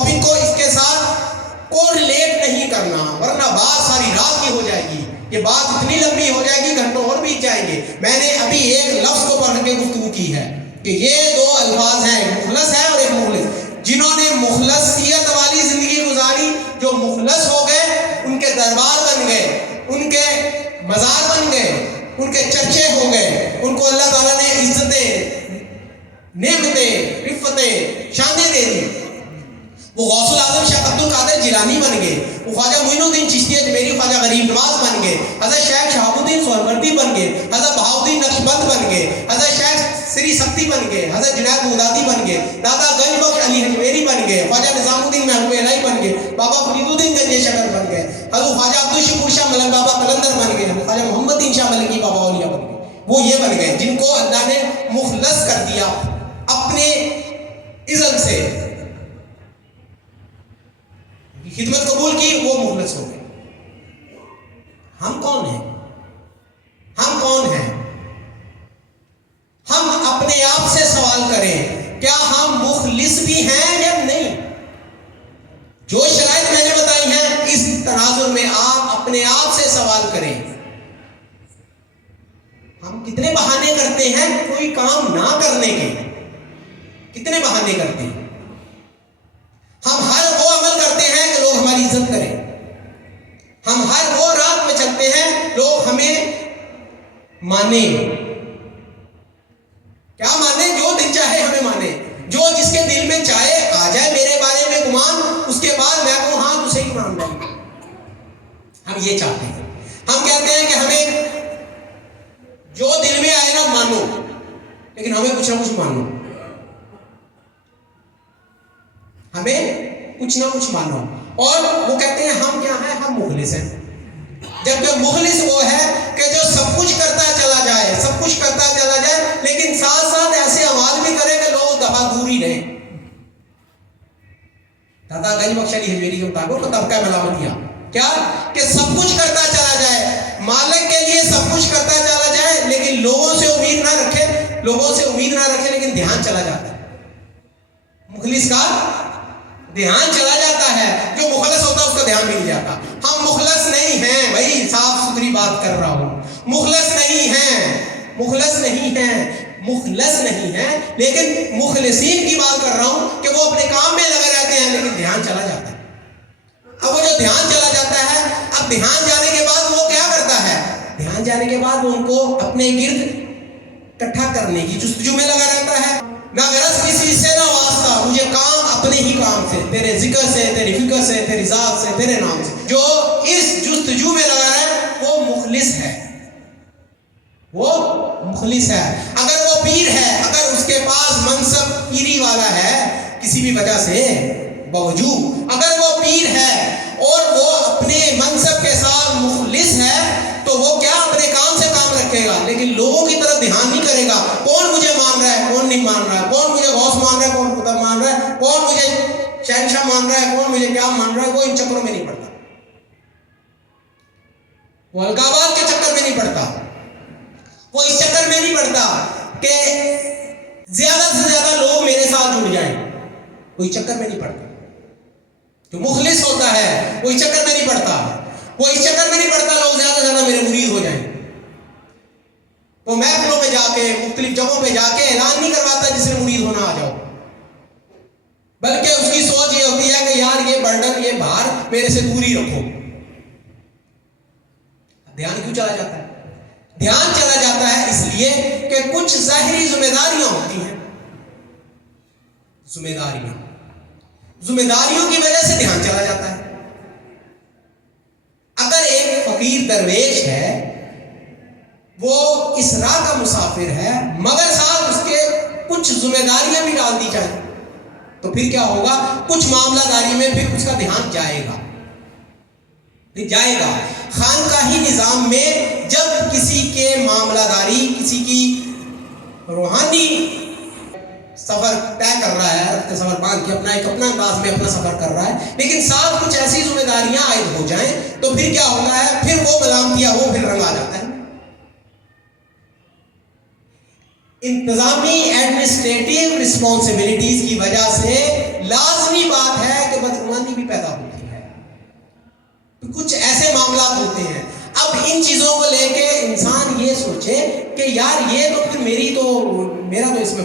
Topic کو اس کے ساتھ کوریلیٹ نہیں کرنا، ورنہ بات ساری رات کی ہو جائے گی، یہ بات اتنی لمبی ہو جائے گی، گھنٹوں اور بیت جائیں گے۔ میں نے ابھی ایک لفظ کو پڑھ کے گفتگو کی ہے کہ یہ دو الفاظ ہیں، ایک مخلص ہے اور ایک مخلص۔ جنہوں نے مخلصیت والی زندگی گزاری، جو مخلص ہو گئے، ان کے دربار بن گئے، ان کے مزار بن گئے، ان کے چرچے ہو گئے، ان کو اللہ تعالیٰ نے عزتیں، نعمتیں، رفتیں، شانیں دے دی۔ وہ غوث العظم شیخ عبد القادر جیلانی بن گئے، وہ خواجہ معین الدین چشتی اجمیری، خواجہ غریب نواز بن گئے، حضرت شیخ شہاب الدین سہروردی بن گئے، حضرت بہاؤالدین نقشبند بن گئے، حضرت شیخ سری سکتی بن گئے، حضرت جنید بغدادی بن گئے، دادا گنج بخش علی اجمیری بن گئے، خواجہ نظام الدین محبوب الہی بن گئے، بابا فرید الدین گنج شکر بن گئے، حضرت خواجہ عبدالشکور شاہ ملک بابا قلندر بن گئے، خواجہ محمد الدین شاہ ملکی بابا اولیاء بن گئے۔ وہ یہ بن گئے جن کو اللہ نے مخلص کر دیا اپنے اذن سے، خدمت قبول کی، وہ مخلص ہو گئے۔ ہم کون ہیں؟ ہم کون ہیں؟ ہم اپنے آپ سے سوال کریں، کیا ہم مخلص بھی ہیں یا نہیں؟ جو شرائط میں نے بتائی ہیں، اس تناظر میں آپ اپنے آپ سے سوال کریں۔ ہم کتنے بہانے کرتے ہیں کوئی کام نہ کرنے کے، کتنے بہانے کرتے ہیں؟ ہم ہر وہ عمل کرتے ہیں کہ لوگ ہماری عزت کریں، ہم ہر وہ رات میں چلتے ہیں لوگ ہمیں مانیں۔ کیا مانے؟ جو دل چاہے ہمیں مانے، جو جس کے دل میں چاہے آ جائے میرے بارے میں گمان، اس کے بعد میں کہوں ہاں تو صحیح مان رہا۔ ہم یہ چاہتے ہیں، ہم کہتے ہیں کہ ہمیں جو دل میں آئے نا مانو، لیکن ہمیں کچھ نہ کچھ مانو، ہمیں کچھ نہ کچھ مانو۔ اور وہ کہتے ہیں ہم کیا ہیں؟ ہم مخلص ہیں۔ جبکہ مخلص وہ ہے کہ جو سب کچھ کرتا چلا جائے، سب کچھ کرتا چلا جائے، لیکن ساتھ ساتھ ایسے اعمال بھی کرے کہ لوگ دفعہ دور ہی رہیں۔ دادا گنج بخش علی اجمیری کے مطابق اس کا طبقہ ملامتیا کیا کہ سب کچھ کرتا چلا جائے، مالک کے لیے سب کچھ کرتا چلا جائے، لیکن لوگوں سے امید نہ رکھے، لوگوں سے امید نہ رکھے، لیکن دھیان چلا جاتا ہے۔ مخلص کا دھیان چلا جاتا ہے، جو مخلص ہوتا ہے اس کا دھیان بھی نہیں جاتا۔ ہم مخلص نہیں ہیں بھائی، صاف ستھری بات کر رہا ہوں، مخلص نہیں ہیں، مخلص نہیں ہیں، مخلص نہیں ہیں، لیکن مخلصین کی بات کر رہا ہوں کہ وہ اپنے کام میں لگے رہتے ہیں لیکن دھیان چلا جاتا ہے۔ اب وہ جو دھیان چلا جاتا ہے، اب دھیان جانے کے بعد وہ کیا کرتا ہے؟ دھیان جانے کے بعد وہ ان کو اپنے گرد اکٹھا کرنے کی جستجو میں لگا رہتا ہے۔ نہ غرض کسی سے نہ واسطہ، مجھے کام اپنے ہی کام سے، تیرے ذکر سے، تیری فکر سے، تیری ذات سے، تیرے نام سے۔ جو اس جستجو میں لگا رہا ہے وہ مخلص ہے، وہ مخلص ہے۔ اگر وہ پیر ہے، اگر اس کے پاس منصب پیری والا ہے کسی بھی وجہ سے باوجود، اگر وہ پیر ہے اور وہ اپنے منصب کے ساتھ مخلص ہے، تو وہ کیا اپنے کام سے کام رکھے گا، لیکن لوگوں کی طرف دھیان نہیں کرے گا۔ کون مجھے مان رہا ہے، کون نہیں مان رہا ہے، کون مجھے غوث مان رہا ہے، کون قطب مان رہا ہے، کون مجھے شہنشاہ مان رہا ہے، کون مجھے کیا مان رہا ہے، وہ ان چکروں میں نہیں پڑتا، وہ القابات کے چکر میں نہیں پڑتا، وہ اس چکر میں نہیں پڑتا کہ زیادہ سے زیادہ لوگ میرے ساتھ جڑ جائیں، وہ اس چکر میں نہیں پڑتا۔ جو مخلص ہوتا ہے وہ اس چکر میں نہیں پڑتا، وہ اس چکر میں نہیں پڑتا لوگ زیادہ سے زیادہ میرے مرید ہو جائیں۔ وہ محفلوں میں جا کے، مختلف جگہوں پہ جا کے اعلان نہیں کرواتا جس میں مرید ہونا آ جاؤ، بلکہ اس کی سوچ یہ ہوتی ہے کہ یار یہ برڈن، یہ بھار میرے سے دور ہی رکھو۔ دھیان کیوں چلا جاتا ہے؟ دھیان چلا جاتا ہے اس لیے کہ کچھ ظاہری ذمہ داریاں ہوتی ہیں، ذمہ داریوں کی وجہ سے دھیان چلا جاتا ہے۔ اگر ایک فقیر درویش ہے، وہ اس راہ کا مسافر ہے، مگر ساتھ اس کے کچھ ذمہ داریاں بھی ڈال دی جائیں، تو پھر کیا ہوگا؟ کچھ معاملہ داری میں پھر اس کا دھیان جائے گا۔ خانقاہی نظام میں جب کسی کے معاملہ داری، کسی کی روحانی سفر طے کر رہا ہے، رخت سفر باندھ کے اپنا انداز میں اپنا سفر کر رہا ہے، لیکن ساتھ کچھ ایسی ذمہ داریاں عائد ہو جائیں، تو پھر کیا ہوتا ہے؟ پھر وہ ملامتیا وہ پھر رنگ آ جاتا ہے۔ انتظامی ایڈمنسٹریٹو رسپانسبلٹیز کی وجہ سے لازمی بات ہے کہ